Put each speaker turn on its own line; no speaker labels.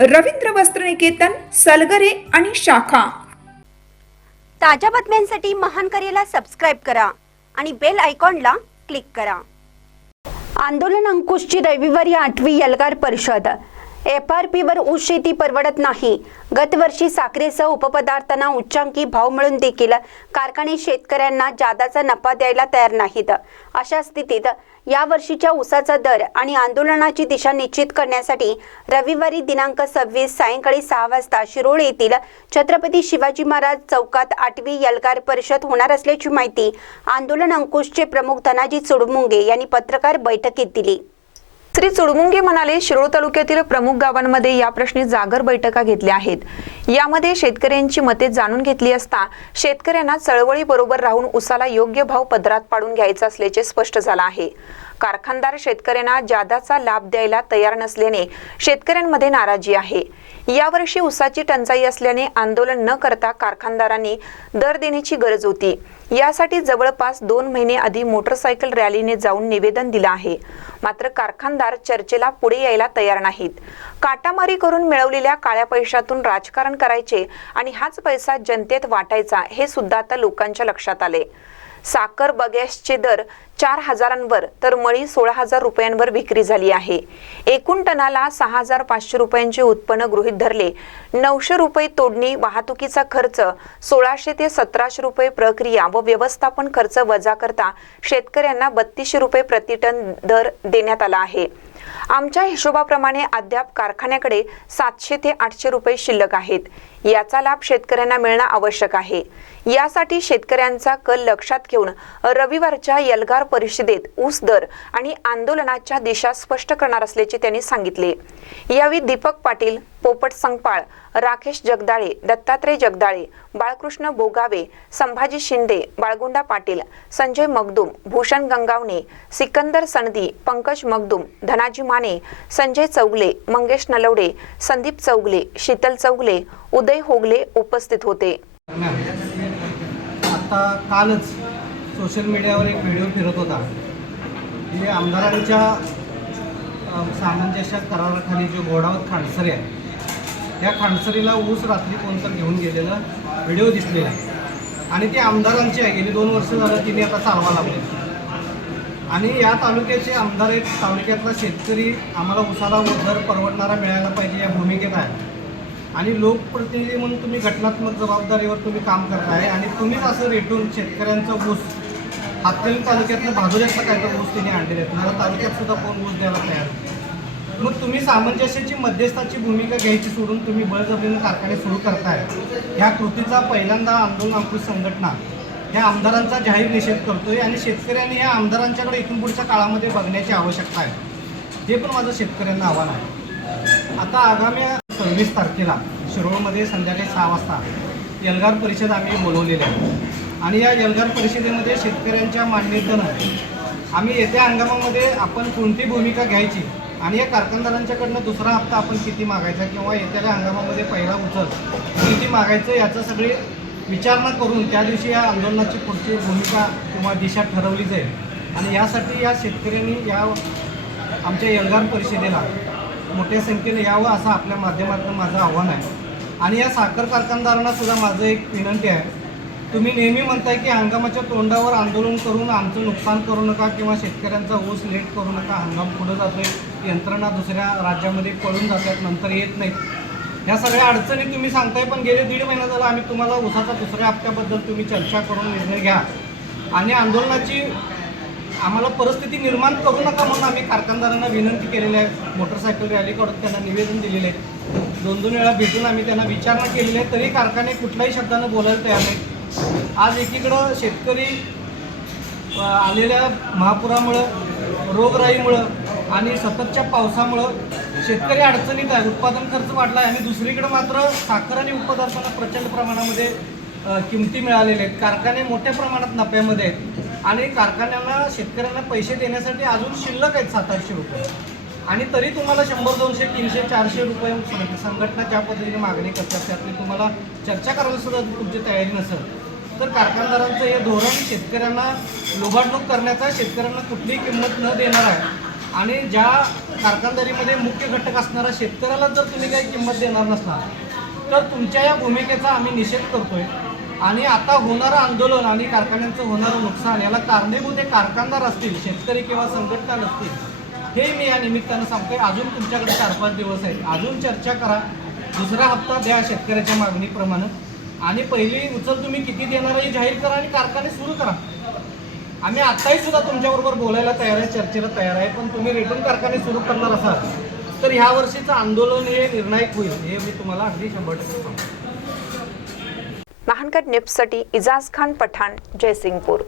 रवींद्र वस्त्रनिकेतन सलगरे आणि शाखा.
ताज्या बातम्यांसाठी महान करेला सबस्क्राईब करा आणि बेल आयकॉनला क्लिक करा. आंदोलन अंकुशची रविवारी आठवी एल्गार परिषद. एफ आर पीवर ऊस शेती परवडत नाही. गतवर्षी साखरेसह उपपदार्थांना उच्चांकी भाव मिळून देखील कारखाने शेतकऱ्यांना जादाचा नफा द्यायला तयार नाहीत. अशा स्थितीत या वर्षीच्या ऊसाचा दर आणि आंदोलनाची दिशा निश्चित करण्यासाठी रविवारी दिनांक सव्वीस सायंकाळी सहा वाजता शिरोळ येथील छत्रपती शिवाजी महाराज चौकात आठवी यलगार परिषद होणार असल्याची माहिती आंदोलन अंकुशचे प्रमुख धनाजी चुडमुंगे यांनी पत्रकार बैठकीत दिली.
श्री चुडमुंगे म्हणाले शिरोळ तालुक्यातील प्रमुख गावांमध्ये या प्रश्नी जागर बैठका घेतल्या आहेत. यामध्ये शेतकऱ्यांची मते जाणून घेतली असता शेतकऱ्यांना चळवळी बरोबर राहून उसाला योग्य भाव पदरात पाडून घ्यायचा असल्याचे स्पष्ट झालं आहे. कारखानदार शेतकऱ्यांना जादाचा लाभ द्यायला तयार नसल्याने शेतकऱ्यांमध्ये नाराजी आहे. यावर्षी उसाची टंचाई असल्याने आंदोलन न करता कारखानदारांनी दर देण्याची गरज होती. यासाठी जवळपास दोन महिने आधी मोटरसायकल रॅलीने जाऊन निवेदन दिलं आहे. मात्र कारखानदार चर्चेला पुढे यायला तयार नाहीत. काटामारी करून मिळवलेल्या काळ्या पैशातून राजकारण करायचे आणि हाच पैसा जनतेत वाटायचा हे सुद्धा आता लोकांच्या लक्षात आले साखर बगॅसचे दर चार हजारांवर तर मळी सोळा हजार रुपयांवर विक्री झाली आहे. एकूण टनाला सहा हजार पाचशे रुपयांचे उत्पन्न गृहीत धरले. नऊशे रुपये तोडणी वाहतुकीचा खर्च सोळाशे ते सतराशे रुपये प्रक्रिया व व्यवस्थापन खर्च वजा करता शेतकऱ्यांना बत्तीसशे रुपये प्रतिटन दर देण्यात आला आहे. आमच्या हिशोबाप्रमाणे अद्याप कारखान्याकडे सातशे ते आठशे रुपये शिल्लक आहेत. याचा लाभ शेतकऱ्यांना मिळणं आवश्यक आहे. यासाठी शेतकऱ्यांचा कल लक्षात घेऊन रविवारच्या यलगार परिषदेत ऊस दर आणि आंदोलनाच्या दिशा स्पष्ट करणार असल्याचे त्यांनी सांगितले. यावेळी दीपक पाटील पोपट संगपाळ राकेश जगदाळे दत्तात्रय जगदाळे बाळकृष्ण भोगावे संभाजी शिंदे बाळगुंडा पाटील संजय मगदुम भूषण गंगावणे सिकंदर सणदी पंकज मगदुम धनाजी माने संजय चौगले मंगेश नलवडे संदीप चौगले शीतल चौगले उदय होगले उपस्थित होते.
आता कालच सोशल मीडियावर एक व्हिडिओ फिरत होता. की आमदारांच्या सामंजस्य कराराखाली जो गोडावत खांडसरी आहे त्या खांडसरीला ऊस रात्री कोणतं घेऊन गेलेला व्हिडिओ दिसलेला आहे. आणि ते आमदारांची आहे. गेली दोन वर्ष झालं तिने आता चालवा लागली. आणि या तालुक्याचे आमदार आहेत तालुक्यातला शेतकरी आम्हाला उसाला दर परवडणारा मिळायला पाहिजे या भूमिकेत आहे. आणि लोकप्रतिनिधी म्हणून तुम्ही घटनात्मक जबाबदारीवर तुम्ही काम करताय आणि तुम्हीच असं रेटून शेतकऱ्यांचा ऊस हातकली तालुक्यातनं भाजोऱ्याचा काय तर ऊस तिने आणलेले आहेत तुम्हाला तालुक्यात सुद्धा कोण ऊस द्यायला तयार मग तुम्ही सामंजस्याची मध्यस्थाची भूमिका घ्यायची सोडून तुम्ही बळजबरीनं कारखाने सुरू करताय. ह्या कृतीचा पहिल्यांदा आंदोलन आमची संघटना ह्या आमदारांचा जाहीर निषेध करतोय आणि शेतकऱ्यांनी ह्या आमदारांच्याकडे इथून पुढच्या काळामध्ये बघण्याची आवश्यकता आहे. हे पण माझं शेतकऱ्यांना आव्हान आहे. आता आगामी सव्वीस तारखेला शिरोळमध्ये संध्याकाळी सहा वाजता एल्गार परिषद आम्ही बोलवलेली आहे. आणि या एल्गार परिषदेमध्ये शेतकऱ्यांच्या मान्यतेनं आम्ही येत्या हंगामामध्ये आपण कोणती भूमिका घ्यायची आणि या कारखानदारांच्याकडनं दुसरा हप्ता आपण किती मागायचा किंवा येत्या हंगामामध्ये पहिला उचल किती मागायचं याचं सगळे विचारणा करून त्या दिवशी या आंदोलनाची पुढची भूमिका किंवा दिशा ठरवली जाईल. आणि यासाठी या शेतकऱ्यांनी या आमच्या यंगार परिषदेला मोठ्या संख्येने यावं असं आपल्या माध्यमातून माझं आव्हान आहे. आणि या साखर कारखानदारांना सुद्धा माझं एक विनंती आहे. तुम्ही नेहमी म्हणताय की हंगामाच्या तोंडावर आंदोलन करून आमचं नुकसान करू नका किंवा शेतकऱ्यांचा ऊस लेट करू नका हंगाम पुढं जातोय यंत्रणा दुसऱ्या राज्यामध्ये पळून जातात नंतर येत नाहीत. ह्या सगळ्या अडचणी तुम्ही सांगताय पण गेले दीड महिना झाला आम्ही तुम्हाला उसाचा दुसऱ्या हप्त्याबद्दल तुम्ही चर्चा करून निर्णय घ्या. आणि आंदोलनाची आम्हाला परिस्थिती निर्माण करू नका म्हणून आम्ही कारखानदारांना विनंती केलेली आहे. मोटरसायकल रॅलीकडून त्यांना निवेदन दिलेले आहे. दोन दोन वेळा भेटून आम्ही त्यांना विचारणा केलेली आहे तरी कारखाने कुठल्याही शब्दानं बोलायला तयार नाहीत. आज एकीकडं शेतकरी आलेल्या महापुरामुळं रोगराईमुळं आणि सततच्या पावसामुळं शेतकरी अडचणीत आहे उत्पादन खर्च वाढला आहे आणि दुसरीकडे मात्र साखर आणि उपपदार्थांना प्रचंड प्रमाणामध्ये किमती मिळालेल्या आहेत. कारखाने मोठ्या प्रमाणात नफ्यामध्ये आहेत. आणि कारखान्यांना शेतकऱ्यांना पैसे देण्यासाठी अजून शिल्लक आहेत सात आठशे रुपये. आणि तरी तुम्हाला शंभर दोनशे तीनशे चारशे रुपये संघटना ज्या पद्धतीने मागणी करतात त्यातली तुम्हाला चर्चा करायला सुद्धा तुमची तयारी नसेल तर कारखानदारांचं हे धोरण शेतकऱ्यांना लोबाडणूक करण्याचा शेतकऱ्यांना कुठलीही किंमत न देणार आहे. आणि ज्या कारखानदारीमध्ये मुख्य घटक असणारा शेतकऱ्याला जर तुम्ही काही किंमत देणार नसणार तर तुमच्या या भूमिकेचा आम्ही निषेध करतोय. आणि आता होणारं आंदोलन आणि कारखान्यांचं होणारं नुकसान याला कारणीभूत हे कारखानदार असतील शेतकरी किंवा संघटना नसतील हे मी या निमित्तानं सांगतोय. अजून तुमच्याकडे चार पाच दिवस आहेत. अजून चर्चा करा. दुसरा हप्ता द्या शेतकऱ्याच्या मागणीप्रमाणे. आणि पहिली उचल तुम्ही किती देणार आहे हे जाहीर करा आणि कारखाने सुरू करा. आम्ही आत्ताही सुद्धा तुमच्याबरोबर बोलायला तयार आहे चर्चेला तयार आहे पण तुम्ही रिटर्न कारखाने सुरू करणार असाल तर ह्या वर्षीचं आंदोलन हे निर्णायक होईल हे मी तुम्हाला अगदी शंभर टक्के सांगतो.
महानकर निप्ससाठी इजाज खान पठाण जयसिंगपूर.